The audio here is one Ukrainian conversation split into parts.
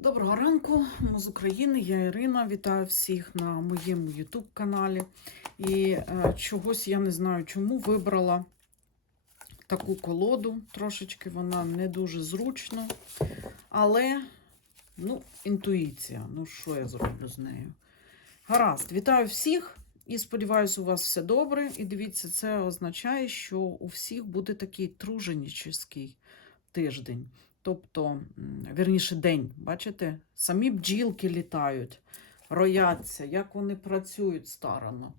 Доброго ранку, ми з України, я Ірина. Вітаю всіх на моєму YouTube каналі. І е, чогось я не знаю, чому вибрала таку колоду. Трошечки вона не дуже зручна. Але, ну, інтуїція. Ну, що я зроблю з нею? Гаразд, вітаю всіх і сподіваюся, у вас все добре. І дивіться, це означає, що у всіх буде такий труженічний тиждень. Тобто, вірніше, день, бачите? Самі бджілки літають, рояться, як вони працюють старано.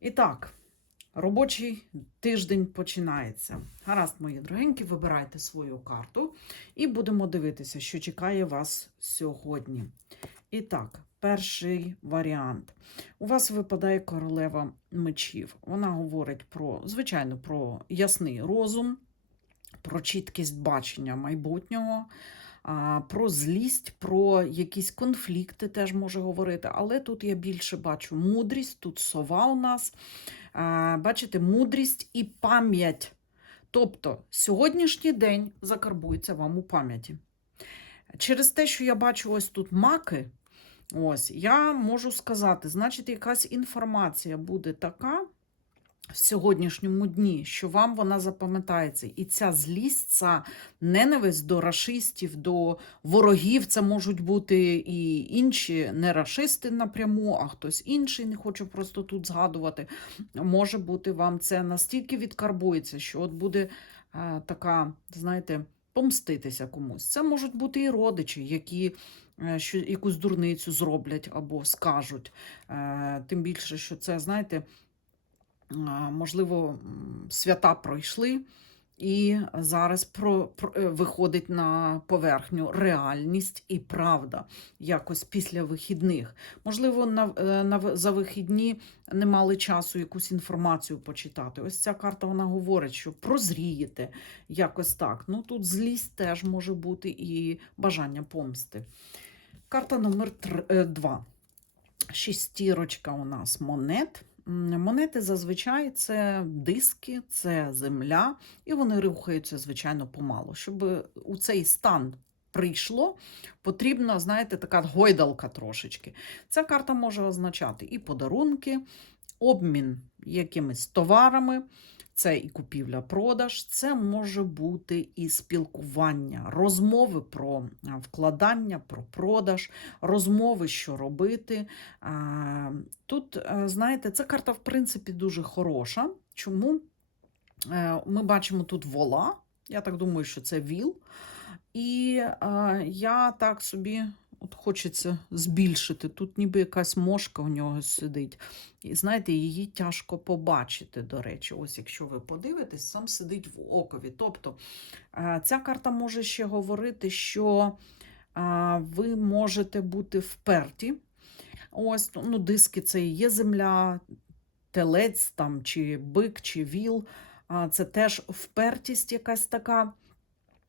І так, робочий тиждень починається. Гаразд, мої дорогенькі, вибирайте свою карту і будемо дивитися, що чекає вас сьогодні. І так, перший варіант. У вас випадає королева мечів. Вона говорить про, звичайно, про ясний розум про чіткість бачення майбутнього, про злість, про якісь конфлікти теж може говорити. Але тут я більше бачу мудрість, тут сова у нас. Бачите, мудрість і пам'ять. Тобто сьогоднішній день закарбується вам у пам'яті. Через те, що я бачу ось тут маки, ось, я можу сказати, значить, якась інформація буде така, в сьогоднішньому дні, що вам вона запам'ятається. І ця злість, ця ненависть до рашистів, до ворогів, це можуть бути і інші не рашисти напряму, а хтось інший, не хочу просто тут згадувати. Може бути, вам це настільки відкарбується, що от буде е, така, знаєте, помститися комусь. Це можуть бути і родичі, які. е, Що якусь дурницю зроблять або скажуть. Е, Тим більше, що це, знаєте, можливо, свята пройшли, і зараз про, про, е, виходить на поверхню реальність і правда якось після вихідних. Можливо, на, е, на, за вихідні не мали часу якусь інформацію почитати. Ось ця карта вона говорить, що прозрієте якось так. Ну тут злість теж може бути і бажання помсти. Карта номер 2. Шістірочка у нас монет. Монети зазвичай це диски, це земля, і вони рухаються, звичайно, помало. Щоб у цей стан прийшло, потрібна, знаєте, така гойдалка трошечки. Ця карта може означати і подарунки, обмін якимись товарами, це і купівля-продаж, це може бути і спілкування, розмови про вкладання, про продаж, розмови, що робити. Тут, е, знаєте, ця карта, в принципі, дуже хороша. Чому? Е, Ми бачимо тут вола. Я так думаю, що це віл. І е, я так собі от хочеться збільшити. Тут ніби якась мошка у нього сидить. І знаєте, її тяжко побачити, до речі. Ось якщо ви подивитесь, сам сидить в окові. Тобто е, ця карта може ще говорити, що е, ви можете бути вперті. Ось, ну, диски це і є земля, телець там, чи бик, чи віл. Це теж впертість якась така.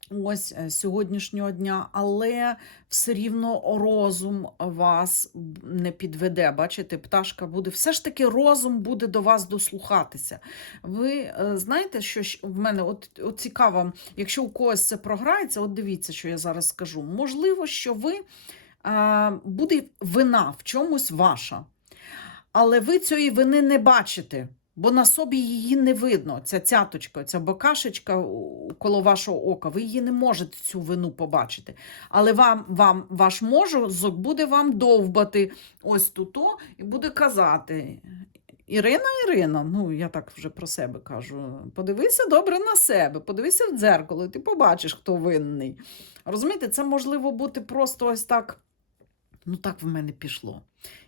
Ось е, сьогоднішнього дня, але все рівно розум вас не підведе. Бачите, пташка буде, все ж таки розум буде до вас дослухатися. Ви е, знаєте, що в мене от, от цікаво, якщо у когось це програється, от дивіться, що я зараз скажу. Можливо, що ви а, буде вина в чомусь ваша, але ви цієї вини не бачите. Бо на собі її не видно, ця цяточка, ця бокашечка коло вашого ока, ви її не можете цю вину побачити. Але вам, вам ваш мозок буде вам довбати ось тут і буде казати: Ірина, Ірина, ну я так вже про себе кажу. Подивися добре на себе, подивися в дзеркало, і ти побачиш, хто винний. Розумієте, це можливо бути просто ось так. Ну, так в мене пішло.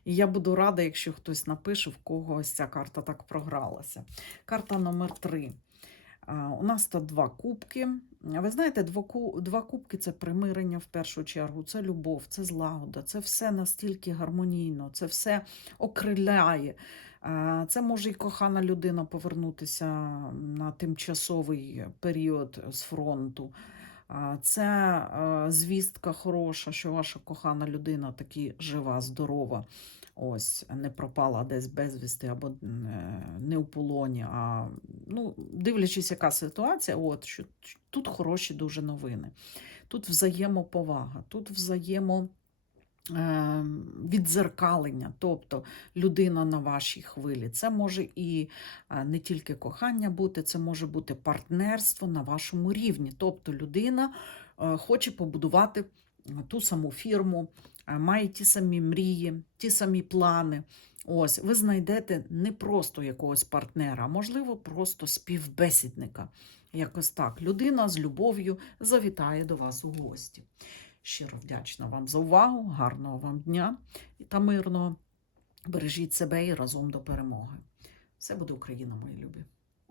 І я буду рада, якщо хтось напише, в когось ця карта так програлася. Карта номер три. А, У нас тут два кубки. Ви знаєте, два, кубки це примирення в першу чергу, це любов, це злагода, це все настільки гармонійно, це все окриляє. Це може і кохана людина повернутися на тимчасовий період з фронту. Це е, звістка хороша, що ваша кохана людина таки жива, здорова. Ось, не пропала десь безвісти або е, не у полоні. А ну, дивлячись, яка ситуація, от що тут хороші дуже новини. Тут взаємоповага, тут взаємо. Е, Віддзеркалення, тобто людина на вашій хвилі. Це може і е, не тільки кохання бути, це може бути партнерство на вашому рівні. Тобто людина е, хоче побудувати ту саму фірму, е, має ті самі мрії, ті самі плани. Ось, ви знайдете не просто якогось партнера, а можливо, просто співбесідника. Якось так. Людина з любов'ю завітає до вас у гості. Щиро вдячна вам за увагу, гарного вам дня та мирного. Бережіть себе і разом до перемоги. Все буде Україна, мої любі.